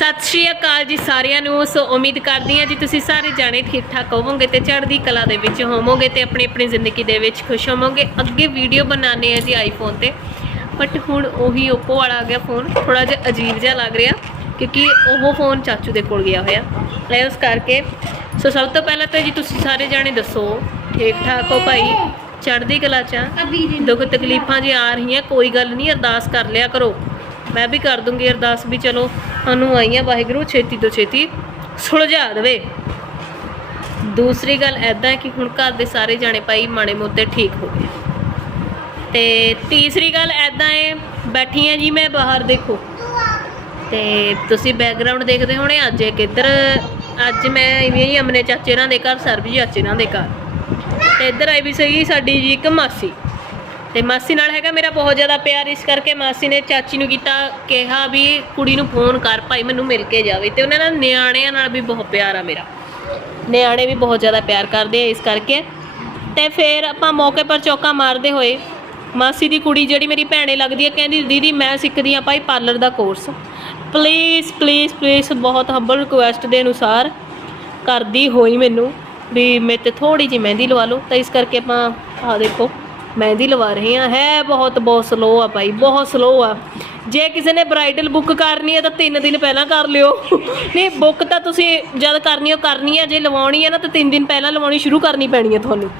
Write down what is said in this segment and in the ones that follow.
ਸਤਿ ਸ਼੍ਰੀ ਅਕਾਲ ਜੀ ਸਾਰਿਆਂ ਨੂੰ। ਸੋ ਉਮੀਦ ਕਰਦੀ ਹਾਂ ਜੀ ਤੁਸੀਂ ਸਾਰੇ ਜਾਣੇ ਠੀਕ ਠਾਕ ਹੋਵੋਗੇ ਤੇ ਚੜ੍ਹਦੀ ਕਲਾ ਦੇ ਵਿੱਚ ਹੋਵੋਗੇ ਤੇ ਆਪਣੀ ਆਪਣੀ ਜ਼ਿੰਦਗੀ ਦੇ ਵਿੱਚ ਖੁਸ਼ ਹੋਵੋਗੇ। ਅੱਗੇ ਵੀਡੀਓ ਬਣਾਉਂਦੇ ਆ ਜੀ ਆਈਫੋਨ ਤੇ। ਬਟ ਹੁਣ ਉਹੀ Oppo ਵਾਲਾ ਆ ਗਿਆ ਫੋਨ ਥੋੜਾ ਜਿਹਾ ਅਜੀਬ ਜਿਹਾ ਲੱਗ ਰਿਹਾ ਕਿਉਂਕਿ ਉਹ ਫੋਨ ਚਾਚੂ ਦੇ ਕੋਲ ਗਿਆ ਹੋਇਆ। ਲੈ ਉਸ ਕਰਕੇ। ਸੋ ਸਭ ਤੋਂ ਪਹਿਲਾਂ ਤਾਂ ਜੀ ਤੁਸੀਂ ਸਾਰੇ ਜਾਣੇ ਦੱਸੋ ਠੀਕ ਠਾਕ ਹੋ ਭਾਈ? ਚੜ੍ਹਦੀ ਕਲਾ ਚ? ਦੁੱਖ ਤਕਲੀਫਾਂ ਜੇ ਆ ਰਹੀਆਂ ਕੋਈ ਗੱਲ ਨਹੀਂ ਅਰਦਾਸ ਕਰ ਲਿਆ ਕਰੋ। ਮੈਂ ਵੀ ਕਰ ਦੂੰਗੀ ਅਰਦਾਸ ਵੀ ਚਲੋ ਸਾਨੂੰ ਆਈਆਂ ਵਾਹਿਗੁਰੂ ਛੇਤੀ ਤੋਂ ਛੇਤੀ ਸੁਲਝਾ ਦੇਵੇ। ਦੂਸਰੀ ਗੱਲ ਐਦਾਂ ਕਿ ਹੁਣ ਘਰ ਦੇ ਸਾਰੇ ਜਾਣੇ ਭਾਈ ਮਾੜੇ ਮੋਤੇ ਠੀਕ ਹੋ ਗਏ। ਤੇ ਤੀਸਰੀ ਗੱਲ ਐਦਾਂ ਏ ਬੈਠੀ ਆ ਜੀ ਮੈਂ ਬਾਹਰ ਦੇਖੋ। ਤੇ ਤੁਸੀਂ ਬੈਕਗ੍ਰਾਉਂਡ ਦੇਖਦੇ ਹੋਣੇ, ਅੱਜ ਇੱਕ ਇੱਧਰ, ਅੱਜ ਮੈਂ ਇਵੇਂ ਹੀ ਅਮਨੇ ਚਾਚੇ ਨਾਲ ਦੇ ਘਰ ਸਰਬੀ ਚਾਚੇ ਨਾਲ ਦੇ ਘਰ। ਤੇ ਇੱਧਰ ਆਈ ਵੀ ਸਹੀ ਸਾਡੀ ਜੀ ਇੱਕ ਮਾਸੀ। ਤੇ ਮਾਸੀ ਨਾਲ ਹੈਗਾ ਮੇਰਾ ਬਹੁਤ ਜ਼ਿਆਦਾ ਪਿਆਰ, ਇਸ ਕਰਕੇ ਮਾਸੀ ਨੇ ਚਾਚੀ ਨੂੰ ਕੀਤਾ, ਕਿਹਾ ਵੀ ਕੁੜੀ ਨੂੰ ਫੋਨ ਕਰ ਭਾਈ ਮੈਨੂੰ ਮਿਲ ਕੇ ਜਾਵੇ ਤੇ ਉਹਨਾਂ ਨਾਲ ਨਿਆਣਿਆਂ ਨਾਲ ਵੀ ਬਹੁਤ ਪਿਆਰ ਆ ਮੇਰਾ। ਨਿਆਣੇ ਵੀ ਬਹੁਤ ਜ਼ਿਆਦਾ ਪਿਆਰ ਕਰਦੇ ਆ, ਇਸ ਕਰਕੇ। ਤੇ ਫਿਰ ਆਪਾਂ ਮੌਕੇ ਪਰ ਚੌਕਾ ਮਾਰਦੇ ਹੋਏ ਮਾਸੀ ਦੀ ਕੁੜੀ ਜਿਹੜੀ ਮੇਰੀ ਭੈਣੇ ਲੱਗਦੀ ਹੈ ਕਹਿੰਦੀ, ਦੀਦੀ, ਮੈਂ ਸਿੱਖਦੀ ਆ ਭਾਈ ਪਾਰਲਰ ਦਾ ਕੋਰਸ ਪਲੀਜ਼ ਪਲੀਜ਼ ਪਲੀਜ਼ ਬਹੁਤ ਹੰਬਲ ਰਿਕੁਐਸਟ ਦੇ ਅਨੁਸਾਰ ਕਰਦੀ ਹੋਈ ਮੈਨੂੰ ਵੀ ਮੇਰੇ ਤੇ ਥੋੜੀ ਜਿਹੀ ਮਹਿੰਦੀ ਲਵਾ ਲਓ। ਤਾਂ ਇਸ ਕਰਕੇ ਆਪਾਂ ਆ ਦੇਖੋ ਮਹਿੰਦੀ ਲਵਾ ਰਹੇ ਆ ਹੈ ਬਹੁਤ ਬਹੁਤ ਸਲੋ ਆ ਭਾਈ ਬਹੁਤ ਸਲੋ ਆ। ਜੇ ਕਿਸੇ ਨੇ ਬ੍ਰਾਈਡਲ ਬੁੱਕ ਕਰਨੀ ਹੈ ਤਾਂ 3 ਦਿਨ ਪਹਿਲਾਂ ਕਰ ਲਿਓ। ਨਹੀਂ ਬੁੱਕ ਤਾਂ ਤੁਸੀਂ ਜਦ ਕਰਨੀ ਹੋ ਕਰਨੀ ਹੈ। ਜੇ ਲਵਾਉਣੀ ਹੈ ਨਾ ਤਾਂ 3 ਦਿਨ ਪਹਿਲਾਂ ਲਵਾਉਣੀ ਸ਼ੁਰੂ ਕਰਨੀ ਪੈਣੀ ਹੈ ਤੁਹਾਨੂੰ।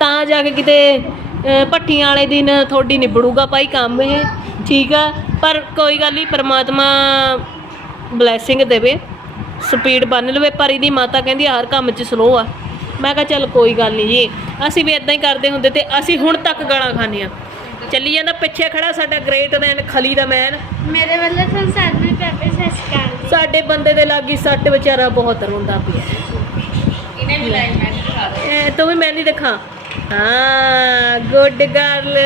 ਤਾਂ ਜਾ ਕੇ ਕਿਤੇ ਅਹ, ਭੱਠੀਆਂ ਵਾਲੇ ਦਿਨ ਤੁਹਾਡੀ ਨਿਬੜੂਗਾ ਭਾਈ ਕੰਮ ਇਹ ਠੀਕ ਆ। ਪਰ ਕੋਈ ਗੱਲ ਨਹੀਂ ਪਰਮਾਤਮਾ ਬਲੇਸਿੰਗ ਦੇਵੇ ਸਪੀਡ ਬੰਨ ਲਵੇ ਪਰ ਇਹਦੀ ਮਾਤਾ ਕਹਿੰਦੀ ਹਰ ਕੰਮ 'ਚ ਸਲੋ ਆ। ਮੈਂ ਕਿਹਾ ਚੱਲ ਕੋਈ ਗੱਲ ਨਹੀਂ ਜੀ। ਅਸੀਂ ਵੀ ਇਦਾਂ ਹੀ ਕਰਦੇ ਹੁੰਦੇ ਤੇ ਅਸੀਂ ਹੁਣ ਤੱਕ ਗਾਲਾਂ ਖਾਂਦੇ ਆ ਚੱਲੀ ਜਾਂਦਾ ਪਿੱਛੇ ਖੜਾ ਸਾਡਾ ਗ੍ਰੇਟ ਮੈਨ ਖਲੀ ਦਾ ਮੈਨ ਮੇਰੇ ਵੱਲੋਂ ਤੁਹਾਨੂੰ ਸਾਰਿਆਂ ਨੂੰ ਪਿਆਰ ਸਤਿ ਸ਼੍ਰੀ ਅਕਾਲ ਜੀ। ਸਾਡੇ ਬੰਦੇ ਦੇ ਲਾਗੀ ਸੱਟ ਵਿਚਾਰਾ ਬਹੁਤ ਰੋਂਦਾ ਪਿਆ। ਇਹਨੇ ਵੀ ਲਾਈਨ ਮੈਂ ਦਿਖਾ ਦੇ ਤੂੰ ਵੀ ਮਹਿੰਦੀ ਦਿਖਾ। ਹਾਂ ਗੁੱਡ ਗਰਲ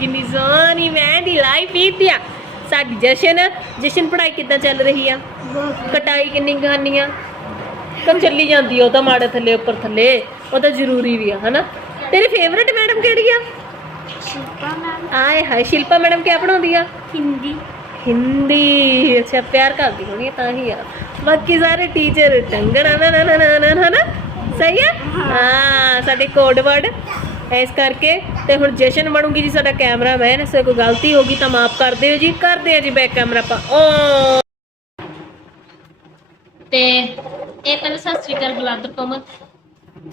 ਕਿੰਨੀ ਸੋਹਣੀ ਮਹਿੰਦੀ ਲਾਈ ਪੀਤਿਆ ਸਾਡੀ ਜਸ਼ਨ ਜਸ਼ਨ ਪੜਾਈ ਕਿੱਦਾਂ ਚੱਲ ਰਹੀ ਆ? ਕਟਾਈ ਕਿੰਨੀ ਗਾਨੀ ਆ? ਕਦ ਚੱਲੀ ਜਾਂਦੀ ਆ ਉਹ ਤਾਂ ਮਾੜੇ ਥੱਲੇ ਉੱਪਰ ਥੱਲੇ ਉਹ ਤਾਂ ਜ਼ਰੂਰੀ ਵੀ ਆ ਹਨਾ? ਤੇਰੀ ਫੇਵਰਟ ਮੈਡਮ ਕਿਹੜੀ ਆ? ਸ਼ਿਲਪਾ ਮੈਮ। ਆਏ ਹਾਏ ਸ਼ਿਲਪਾ ਮੈਡਮ ਕਿਆ ਪੜਾਉਂਦੀ ਆ? ਹਿੰਦੀ। ਹਿੰਦੀ ਅੱਛਾ ਪਿਆਰ ਕਰਦੀ ਹੋਣੀ ਤਾਂ ਹੀ ਆ। ਬਾਕੀ ਸਾਰੇ ਟੀਚਰ ਟੰਗਣਾ ਨਾ ਨਾ ਨਾ ਨਾ ਨਾ ਨਾ ਸਹੀ ਹੈ। ਹਾਂ ਸਾਡੇ ਕੋਡ ਵਰਡ ਇਸ ਕਰਕੇ ਤੇ ਹੁਣ ਜਸ਼ਨ ਬਣੂਗੀ ਜੀ ਸਾਡਾ ਕੈਮਰਾਮੈਨ ਸੇ ਕੋਈ ਗਲਤੀ ਹੋ ਗਈ ਤਾਂ ਮਾਫ ਕਰ ਦਿਓ ਜੀ ਕਰਦੇ ਆ ਜੀ ਬੈਕ ਕੈਮਰਾ ਪਾ ਓ! ਤੇ ਇਹ ਪਹਿਲਾਂ ਸਤਿ ਸ੍ਰੀ ਅਕਾਲ ਬੁਲੰਦ ਕੋਮਲ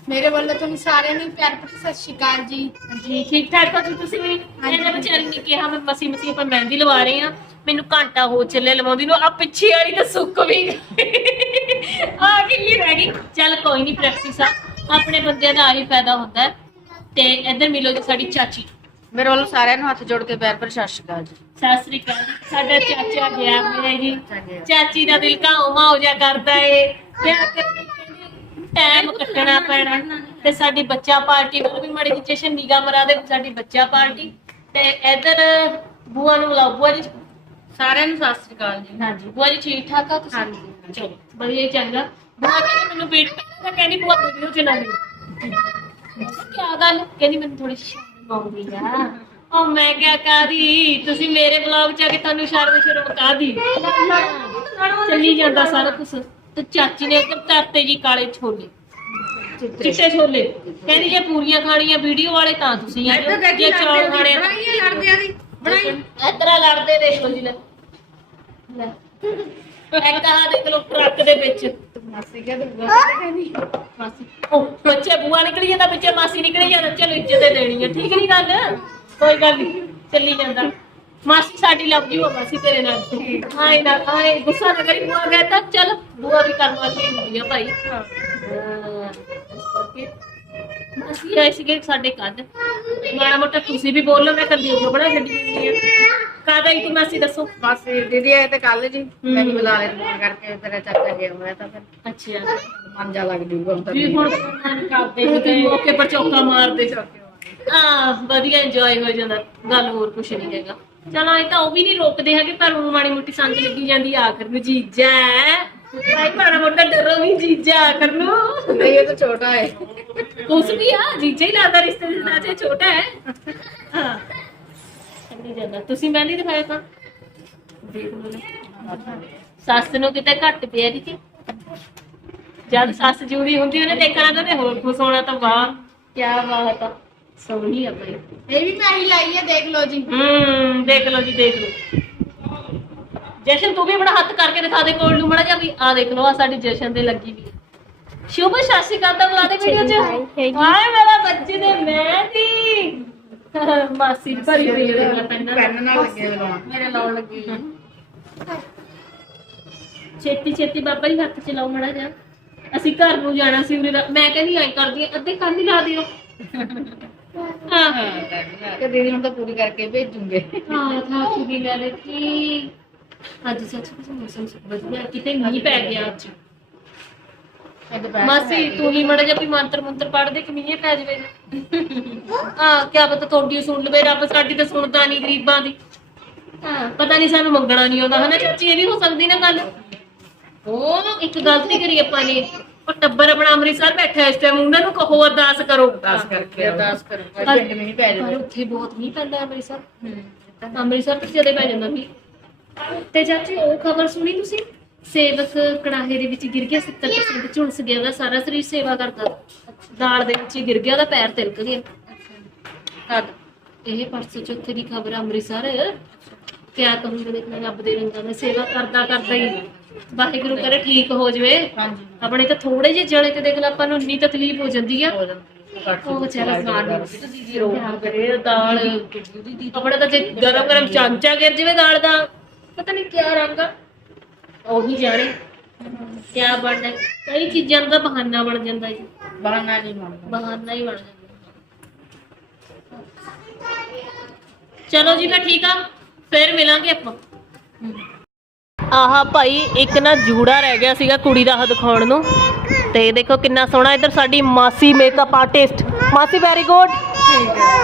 ਮੇਰੇ ਵੱਲੋਂ ਤੁਹਾਨੂੰ ਸਾਰਿਆਂ ਨੂੰ ਪਿਆਰ ਭਰੀ ਸਤਿ ਸ਼੍ਰੀ ਅਕਾਲ ਜੀ। ਜੀ ਠੀਕ ਠਾਕ ਹੋ ਜੀ ਤੁਸੀਂ ਵੀ? ਇਹਨੇ ਵਿਚਾਰੀ ਨੇ ਕਿਹਾ ਮੈਂ ਮਸੀ ਮਸੀ ਆਪਾਂ ਮਹਿੰਦੀ ਲਵਾ ਰਹੇ ਆ ਮੈਨੂੰ ਘੰਟਾ ਹੋ ਚੱਲੇ ਲਵਾਉਂਦੀ ਨੂੰ। ਆ ਪਿੱਛੇ ਵਾਲੀ ਤਾਂ ਸੁੱਕ ਵੀ ਗਈ। ਆ ਕਿੰਨੀ ਰਹਿ ਗਈ। ਚੱਲ ਕੋਈ ਨਹੀਂ ਪ੍ਰੈਕਟਿਸ ਆ। ਆਪਣੇ ਬੰਦਿਆਂ ਦਾ ਆਹੀ ਫਾਇਦਾ ਹੁੰਦਾ ਹੈ। ਤੇ ਇੱਧਰ ਮਿਲੋ ਜੀ ਸਾਡੀ ਚਾਚੀ। ਮੇਰੇ ਵੱਲੋਂ ਸਾਰਿਆਂ ਨੂੰ ਹੱਥ ਜੋੜ ਕੇ ਪਿਆਰ ਭਰੀ ਸਤਿ ਸ਼੍ਰੀ ਅਕਾਲ ਜੀ। ਸਤਿ ਸ੍ਰੀ ਅਕਾਲ। ਸਾਡਾ ਚਾਚਾ ਗਿਆ ਹੋਇਆ ਜੀ ਚਾਚੀ ਦਾ ਦਿਲ ਘਾਉਮਾ ਹੋ ਜਾ ਕਰਦਾ ਏ। ਟਾਈਮ ਕੱਟਣਾ ਪੈਣਾ ਤੇ ਸਾਡੀ ਬੱਚਾ ਪਾਰਟੀ ਵੱਲ ਵੀ ਮੜੀ ਜਸ਼ਨ ਨਿਗਾ ਮਰਾ ਦੇ ਸਾਡੀ ਬੱਚਾ ਪਾਰਟੀ। ਤੇ ਇੱਧਰ ਬੂਆ ਨੂੰ ਬੁਲਾਓ ਬੂਆ ਜੀ। ਸਾਰਿਆਂ ਨੂੰ ਸਤਿ ਸ਼੍ਰੀ ਅਕਾਲ ਜੀ। ਹਾਂਜੀ ਬੂਆ ਜੀ ਠੀਕ ਠਾਕ ਆ ਤੁਸੀਂ? ਹਾਂਜੀ। ਚਲੋ ਵਧੀਆ ਹੀ ਚੰਗਾ। ਬੂਆ ਕਹਿੰਦੀ ਮੈਨੂੰ ਵੀਡੀਓ ਤਾਂ ਕਹਿੰਦੀ ਬੂਆ ਵੀਡੀਓ ਚ ਨਾ ਲਈ ਕੀ ਗੱਲ? ਕਹਿੰਦੀ ਮੈਨੂੰ ਥੋੜੀ ਸ਼ਰਮ ਆਉਂਦੀ ਆ। ਉਹ ਮੈਂ ਕਿਹਾ ਕਾਦੀ ਤੁਸੀਂ ਮੇਰੇ ਬਲੌਗ ਚ ਆ ਕੇ ਤੁਹਾਨੂੰ ਸ਼ਰਮ ਸ਼ਰਮ ਕਾਦੀ ਚੱਲੀ ਜਾਂਦਾ ਸਾਰਾ ਕੁਝ ਤੇ ਚਾਚੀ ਨੇ ਇੱਧਰ ਤਰਤੇ ਜੀ ਕਾਲੇ ਛੋਲੇ। ਚਿੱਟੇ ਛੋਲੇ। ਕਹਿੰਦੀ ਜੇ ਪੂਰੀਆਂ ਖਾਣੀਆਂ ਵੀਡੀਓ ਵਾਲੇ ਤਾਂ ਤੁਸੀਂ ਆ ਜਾਓ। ਜੇ ਚੌਲ ਖਾਣੇ ਆ ਤਾਂ ਬਣਾਈਏ ਲੜਦੇ ਆ ਦੀ ਬਣਾਈ। ਇੱਧਰ ਆ ਲੜਦੇ ਦੇਖ ਲਓ ਜੀ ਲੈ। ਲੈ। ਇੱਕ ਆਹ ਦੇਖ ਲਓ ਟਰੱਕ ਦੇ ਵਿੱਚ। ਮਾਸੀ ਕਹਿੰਦੇ ਕਹਿੰਦੀ। ਮਾਸੀ। ਉਹ ਬੱਚੇ ਬੂਆ ਨਿਕਲੀ ਜਾਂਦਾ ਬੱਚੇ ਮਾਸੀ ਨਿਕਲੀ ਜਾਂਦਾ ਚਲੋ ਇੱਜ਼ਤ ਦੇ ਦੇਣੀ ਹੈ ਠੀਕ ਨਹੀਂ ਗੱਲ? ਕੋਈ ਗੱਲ ਨਹੀਂ ਚੱਲੀ ਜਾਂਦਾ। ਮਾਸੀ ਸਾਡੀ ਲੱਭ ਜੂ ਮਾਸੀ ਤੇਰੇ ਨਾਲ। ਆਏ ਨਾ ਆਏ ਗੁੱਸਾ ਨਾ ਕਰੀ ਬੂਆ ਗਿਆ ਤਾਂ ਚੱਲ ਬੂਆ ਵੀ ਕਰਨ ਵਾਲੀ ਹੁੰਦੀ ਆ ਭਾਈ। ਹਾਂ। ਇਸ ਕਰਕੇ ਮਾਸੀ ਆਈ ਸੀਗੇ ਸਾਡੇ ਕੱਦ ਮਾੜਾ ਮੋਟਾ ਤੁਸੀਂ ਵੀ ਬੋਲੋ ਮੈਂ ਕੱਲੀ ਉਹ ਬਣਾ ਛੱਡੀ ਹੁੰਦੀ ਆ। ਕਾਦਾ ਹੀ ਤੂੰ ਮਾਸੀ ਦੱਸੋ? ਬਸ ਦੀਦੀ ਆਏ ਤੇ ਕੱਲ ਜੀ ਮੈਨੂੰ ਬੁਲਾ ਲੈ ਫੋਨ ਕਰਕੇ ਤੇਰਾ ਚਾਚਾ ਗਿਆ ਹੋਇਆ ਤਾਂ ਫਿਰ। ਅੱਛਾ। ਮਨ ਜਾ ਲੱਗ ਜੂਗਾ ਹੁਣ ਤਾਂ ਵੀ ਹੁਣ ਕਰਦੇ ਕਿਤੇ ਮੌਕੇ ਪਰ ਚੌਕਾ ਮਾਰਦੇ। ਹਾਂ ਵਧੀਆ ਇੰਜੋਏ ਹੋ ਜਾਂਦਾ ਗੱਲ ਹੋਰ ਕੁਛ ਨਹੀਂ ਹੈਗਾ। ਚਲੋ ਇਹ ਤਾਂ ਉਹ ਵੀ ਨਹੀਂ ਰੋਕਦੇ ਹੈਗੇ ਪਰ ਉਹ ਮਾੜੀ ਮੋਟੀ ਸੰਗ ਲੱਗੀ ਜਾਂਦੀ ਆ ਆਖਰ ਨੂੰ ਜੀਜਾ ਭਾਈ ਮਾੜਾ ਮੋਟਾ ਡਰੋ ਵੀ ਜੀਜਾ ਆਖਰ ਨੂੰ। ਨਹੀਂ ਇਹ ਤਾਂ ਛੋਟਾ ਹੈ। ਕੁਛ ਵੀ ਆ ਜੀਜਾ ਹੀ ਲੱਗਦਾ ਰਿਸ਼ਤੇ ਦੇ ਨਾਲ ਛੋਟਾ ਹੈ। ਹਾਂ। ਜਾਂਦਾ ਤੁਸੀਂ ਮਹਿੰਦੀ ਦਿਖਾਇਆ ਤਾਂ। ਦੇਖ ਲਓ ਸੱਸ ਨੂੰ ਕਿਤੇ ਘੱਟ ਪਿਆ ਜੀ। ਜਦ ਸੱਸ ਜੂਰੀ ਹੁੰਦੀ ਉਹਨੇ ਦੇਖਣਾ ਤਾਂ ਹੋਰ ਖੁਸ਼ ਹੋਣਾ ਤਾਂ ਵਾਹ। ਕੀ ਬਾਤ ਆ ਸੋਹਣੀ ਆ ਬਈ। ਇਹ ਵੀ ਮੈਂ ਹੀ ਲਾਈ ਹੈ ਦੇਖ ਲਓ ਜੀ। ਹੂੰ ਦੇਖ ਲਓ ਜੀ ਦੇਖ ਲਓ। ਜਸ਼ਨ ਤੂੰ ਵੀ ਬੜਾ ਹੱਥ ਕਰਕੇ ਦਿਖਾ ਦੇ ਕੋਲ ਨੂੰ ਮੜਾ ਜਾ ਵੀ। ਆ ਦੇਖ ਲਓ ਆ ਸਾਡੀ ਜਸ਼ਨ ਦੇ ਲੱਗੀ ਵੀ ਸ਼ੁਭ ਅਕਾਲ ਤਾਂ ਬੁਲਾ ਦੇ ਵੀਡੀਓ ਚ। ਹਾਏ ਮੇਰਾ ਬੱਚੇ ਦੇ ਮਹਿੰਦੀ। ਮਾਸੀ ਭਰੀ ਪਈ ਪੈਨ ਪੈਨ ਨਾਲ ਲੱਗੇ ਲਾਉਣ ਮੇਰੇ ਲਾਉਣ ਲੱਗੀ। ਛੇਤੀ ਛੇਤੀ ਬਾਬਾ ਜੀ ਹੱਥ ਚ ਲਾਓ ਮੜਾ ਜਾ ਅਸੀਂ ਘਰ ਨੂੰ ਜਾਣਾ ਸੀ ਉਰੇ ਦਾ- ਮੈਂ ਕਹਿੰਦੀ ਐਂ ਕਰਦੀ ਆ ਅੱਧੇ ਕੰਨ ਹੀ ਲਾ ਦਿਓ। ਹਾਂ ਕਿ ਦੀਦੀ ਨੂੰ ਤਾਂ ਪੂਰੀ ਕਰਕੇ ਭੇਜੂਗੇ। ਹਾਂ ਥਾਕ ਵੀ ਲੈ ਲਈ ਅੱਜ ਸੱਚ ਵਿੱਚ ਮੌਸਮ ਵਧੀਆ। ਕਿਤੇ ਮੀਂਹ ਪੈ ਗਿਆ ਅੱਜ। ਮਾਸੀ ਤੂੰ ਹੀ ਮੜਾ ਜਾ ਵੀ ਮੰਤਰ ਮੰਤਰ ਪੜ੍ਹ ਦੇ ਕਿ ਮੀਂਹ ਪੈ ਜਵੇ। ਹਾਂ ਕਿਆ ਪਤਾ ਤੁਹਾਡੀ ਸੁਣ ਲਵੇ ਰੱਬ ਸਾਡੀ ਤਾਂ ਸੁਣਦਾ ਨਹੀਂ ਗਰੀਬਾਂ ਦੀ। ਹਾਂ। ਪਤਾ ਨਹੀਂ ਸਾਨੂੰ ਮੰਗਣਾ ਨਹੀਂ ਆਉਂਦਾ। ਹਨਾ ਚਾਚੀ ਇਹ ਵੀ ਹੋ ਸਕਦੀ ਨਾ ਗੱਲ? ਉਹ ਇੱਕ ਗਲਤੀ ਕਰੀ ਆਪਾਂ ਨੇ। ਉਹ ਟੱਬਰ ਆਪਣਾ ਅੰਮ੍ਰਿਤਸਰ ਬੈਠਾ ਇਸ ਟਾਈਮ ਉਹਨਾਂ ਨੂੰ ਕਹੋ ਅਰਦਾਸ ਕਰੋ। ਅਰਦਾਸ ਕਰਕੇ ਅਰਦਾਸ ਕਰੋ। ਪਰ- ਪਿੰਡ ਨਹੀਂ ਪੈ ਪਰ ਜਾਵੇ ਉੱਥੇ ਬਹੁਤ ਮੀਂਹ ਪੈਂਦਾ ਅੰਮ੍ਰਿਤਸਰ। ਅੰਮ੍ਰਿਤਸਰ ਤੋਂ ਜ਼ਿਆਦਾ ਪੈ ਜਾਂਦਾ ਮੀਂਹ। ਤੇ ਚਾਚੀ ਉਹ ਖਬਰ ਸੁਣੀ ਤੁਸੀਂ? ਸੇਵਕ ਕੜਾਹੇ ਦੇ ਵਿੱਚ ਗਿਰ ਗਿਆ 70% ਝੁਲਸ ਗਿਆ ਉਹਦਾ ਸਾਰਾ ਸਰੀਰ ਸੇਵਾ ਕਰਦਾ ਦਾਲ ਦੇ ਵਿੱਚ ਹੀ ਗਿਰ ਗਿਆ ਉਹਦਾ ਪੈਰ ਤਿਲਕ ਗਿਆ। ਕਦ ਇਹ ਪਰਸੋਂ ਚੌਥੇ ਦੀ ਖਬਰ ਅੰਮ੍ਰਿਤਸਰ। ਕਿਆ ਕਹੂੰਗੇ ਦੇਖਣਾ ਰੱਬ ਦੇ ਰੰਗਾਂ ਦੀ ਸੇਵਾ ਕਰਦਾ ਕਰਦਾ ਹੀ ਵਾਹਿਗੁਰੂ ਕਰੇ ਠੀਕ ਹੋ ਜਵੇ। ਹਾਂਜੀ। ਆਪਣੇ ਤਾਂ ਥੋੜੇ ਜਿਹੇ ਜਲੇ ਤੇ ਦੇਖ ਲਾ ਆਪਾਂ ਨੂੰ ਇੰਨੀ ਤਕਲੀਫ ਹੋ ਜਾਂਦੀ ਆ। ਹੋ ਜਾਂਦੀ ਹੈ ਉਹ ਵਿਚਾਰਾ ਖਾਣ ਦੀ ਰੋਟੀ ਕਰੇ ਦਾਲ। ਆਪਣਾ ਤਾਂ ਜੇ ਗਰਮ ਗਰਮ ਚਾਂਚਾ ਗਿਰ ਜਾਵੇ ਦਾਲ ਦਾ। ਪਤਾ ਨਹੀਂ ਕਿਆ ਰੰਗ ਆ। ਉਹੀ ਜਾਣੇ। ਕਿਆ ਬਣਦਾ। ਕਈ ਚੀਜ਼ਾਂ ਦਾ ਬਹਾਨਾ ਬਣ ਜਾਂਦਾ ਜੀ। ਬਹਾਨਾ ਨਹੀਂ ਮੰਨਦਾ ਬਹਾਨਾ ਹੀ ਬਣ ਜਾਂਦਾ। ਚਲੋ ਜੀ ਮੈਂ ਠੀਕ ਆ। ਫਿਰ ਮਿਲਾਂਗੇ ਆਪਾਂ। ਆਹਾ ਭਾਈ, ਇੱਕ ਨਾ ਜੂੜਾ ਰਹਿ ਗਿਆ ਸੀਗਾ ਕੁੜੀ ਦਾ ਦਿਖਾਉਣ ਨੂੰ। ਤੇ ਦੇਖੋ ਕਿੰਨਾ ਸੋਹਣਾ, ਇੱਧਰ ਸਾਡੀ ਮਾਸੀ ਮੇਕਅਪ ਆਰਟਿਸਟ ਮਾਸੀ ਵੈਰੀ ਗੁੱਡ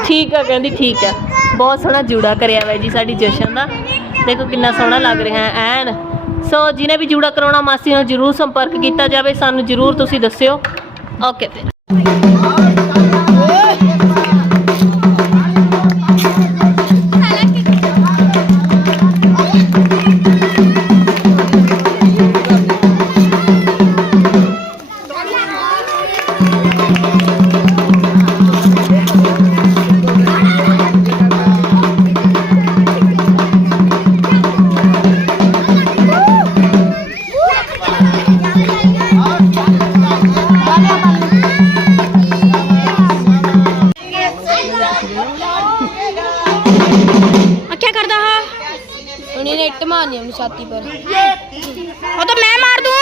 ਠੀਕ ਹੈ ਕਹਿੰਦੀ ਠੀਕ ਹੈ ਬਹੁਤ ਸੋਹਣਾ ਜੂੜਾ ਕਰਿਆ ਹੋਇਆ ਜੀ ਸਾਡੀ ਜਸ਼ਨ ਦਾ। ਦੇਖੋ ਕਿੰਨਾ ਸੋਹਣਾ ਲੱਗ ਰਿਹਾ ਹੈ, ਐਨ। ਸੋ ਜਿਹਨੇ ਵੀ ਜੂੜਾ ਕਰਾਉਣਾ, ਮਾਸੀ ਨਾਲ ਜਰੂਰ ਸੰਪਰਕ ਕੀਤਾ ਜਾਵੇ। ਸਾਨੂੰ ਜਰੂਰ ਤੁਸੀਂ ਦੱਸਿਓ। ਓਕੇ ਫਿਰ। ਉਹਨੇ ਨੇ ਇੱਟ ਮਾਰਨੀ ਆਪਣੀ ਛਾਤੀ ਪਰ। ਉਹ ਤਾਂ ਮੈਂ ਮਾਰ ਦੂੰ।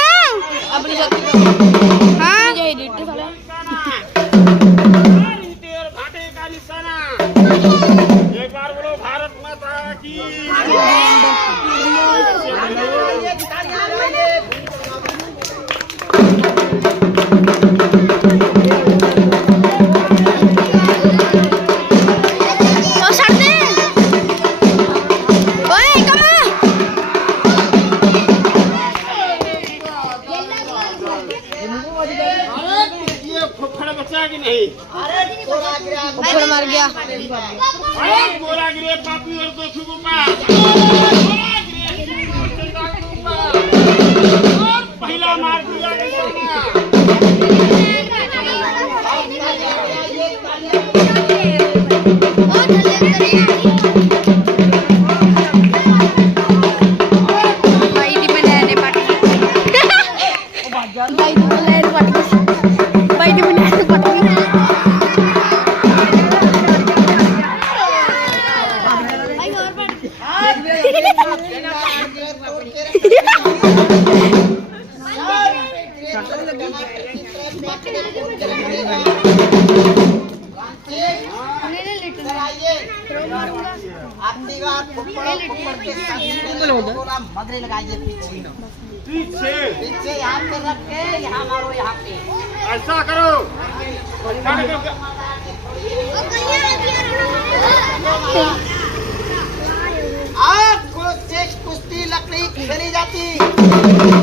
cukupan पीछे पीछे यहाँ पे रख के यहाँ मारो यहाँ पे ऐसा करो खड़े करके- आग को से कुश्ती लकड़ी खेली जाती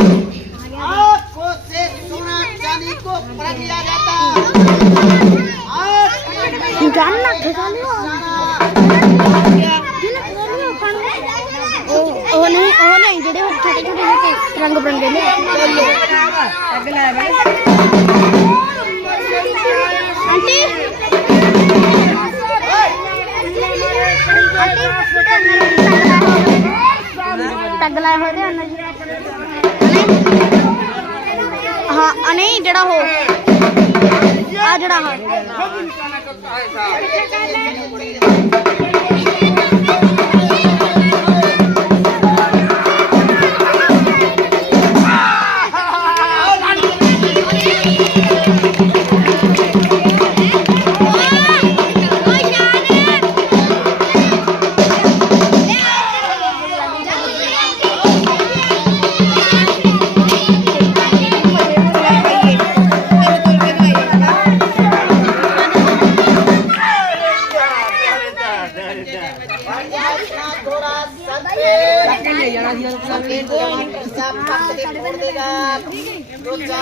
ਨੇ ਆਂਟੀ ਟੱਗ ਲਾਏ ਹੋਏ ਤੇ ਉਹਨਾਂ ਜੀ ਹਾਂ ਆ ਨਹੀਂ ਜਿਹੜਾ ਹੋ ਆ ਜਿਹੜਾ ਹਾਂ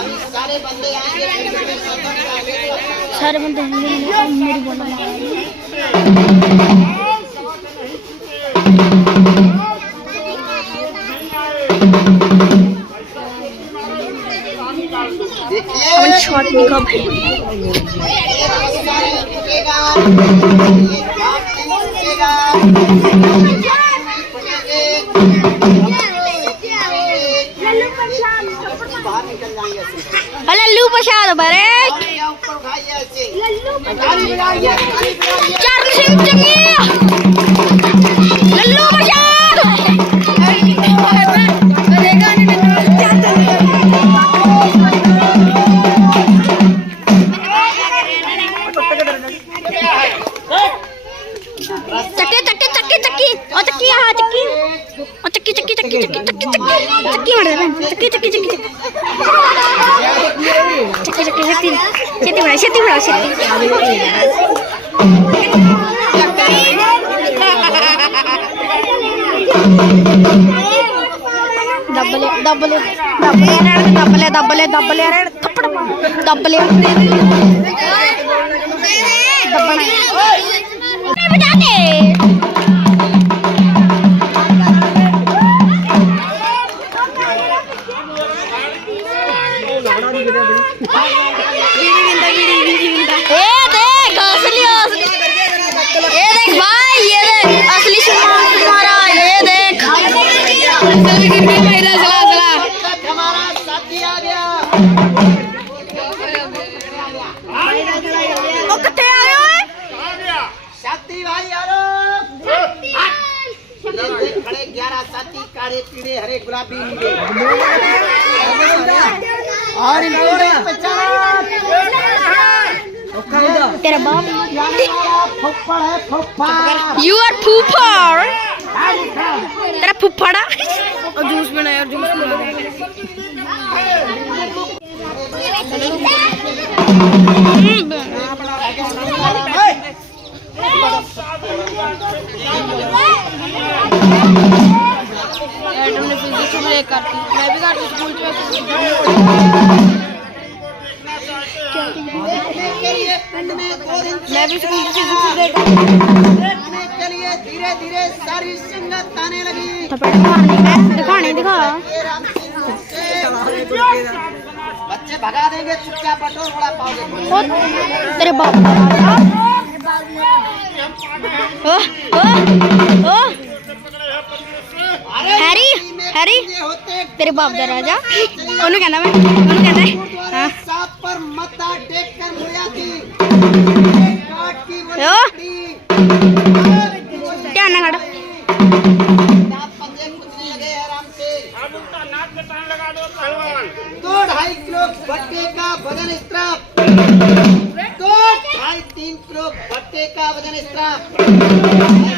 अभी सारे बंदे आएंगे फिर मेरे सदन का आगे ਸਾਰੇ ਬੰਦੇ ਹੈਗੇ ਨੇ ਮੇਰੀ ਬੋਲਣਾ देखिए शॉट निकाल बाहर લલ્લુ પછાડ ભરે ચાર સિંહ ચંગી ਛੇਤੀ ਦੱਬਲੇ ਦੱਬਲੇ ਦੱਬਲੇ ਰਹਿਣ ਦੱਬਲੇ ਦੱਬਲੇ ਦੱਬਲੇ ਰਹਿਣ ਥੱਪੜ ਦੱਬਲੇ ਦੱਬਣਾ सभी की टीम मेरा चला चला हमारा साथी आ गया ओ कते आए हो आ गया साथी भाई यारो खड़े ग्यारह साथी काले पीले हरे गुलाबी नीले और तेरा बाप फुफड़ है फुफड़ यू आर फुफड़ फुफड़ा। और जूस बनाया जूस बनाया। एटम ने फिजिक्स ब्रेक करती मैं भी करती स्कूल मैं मैं भी स्कूल के लिए धीरे धीरे सारी संगत आने लगी। दिखाने दिखा। बच्चे भगा देंगे चुपचाप थोड़ा पाओगे तेरे बाप ओ ओ ओ। हैरी हैरी तेरे बाप दा राजा ओनु कहना मैं ओनु कहना है? हाँ। सांप पर कर मुया की ओ ध्यान दो का वज़न स्त्राप दो ढाई तीन किलो भट्टे का वज़न स्त्राप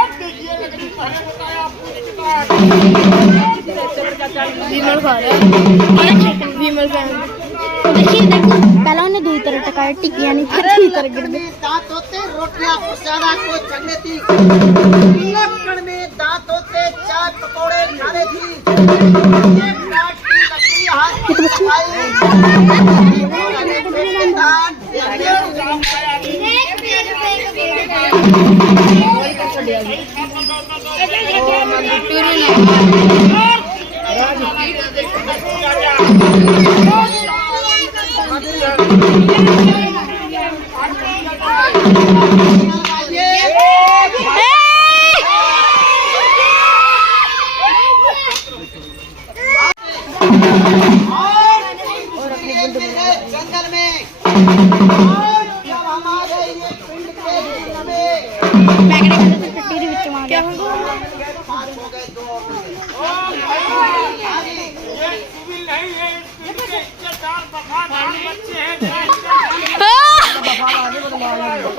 आपको कितना विमल पहला उन्हें दूसरी तरह टकाया टिकिया नहीं फिर तीसरी तरह गिर में दांत होते रोटियाँ प्रसादा को चढ़ने थी ਟੂਰੀ ਲੈ नहीं है इसके इज्जतदार वफादार बच्चे हैं जो इनका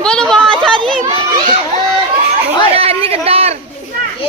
बदमाश आ जी बड़ा निकदार ये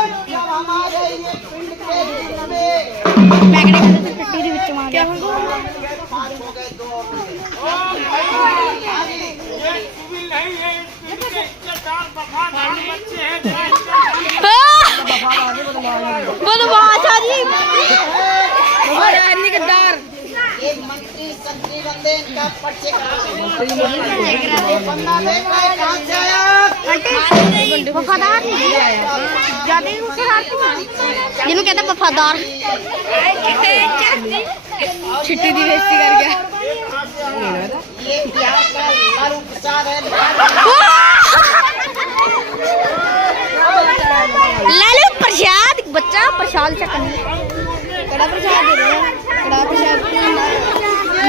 ਮੈਂ ਕਿਹੜੇ ਕਹਿੰਦਾ ਤੇ ਟੱਟੀ ਦੇ ਵਿੱਚ ਮਾਰ ਗਿਆ ਬਦਮਾਸ਼ਾ ਜੀ ਬੜਾ ਨਿਕਦਾਰ संतरी बंदे इनका पर्चे बंदा देख रहा है कहाँ से आया वफादार ज्यादा उसके साथ जिन्हों कहते वफादार छिट्टी दी बेइज्जती कर गया ये प्यार का उपचार है लालू प्रसाद बच्चा प्रसाद छकन कड़ा प्रसाद दे रहा है कड़ा प्रसाद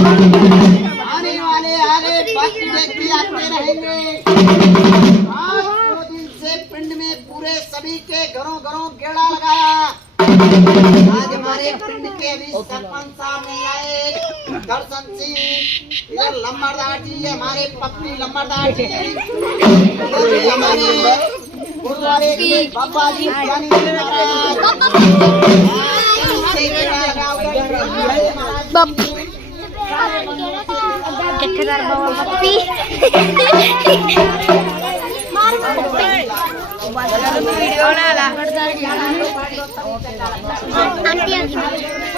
आने वाले आगे बर्थडे भी आते रहेंगे। आज दो दिन से पिंड में पूरे सभी के घरों घरों गेड़ा लगाया। आज हमारे पिंड के भी सरपंच साहब नहीं आए। दर्शन सिंह, इधर लम्बरदार जी, हमारे पत्नी लम्बरदार जी। हमारे गुरुद्वारे के बाबा जी महाराज। से गेड़ा लगा उधर महाराज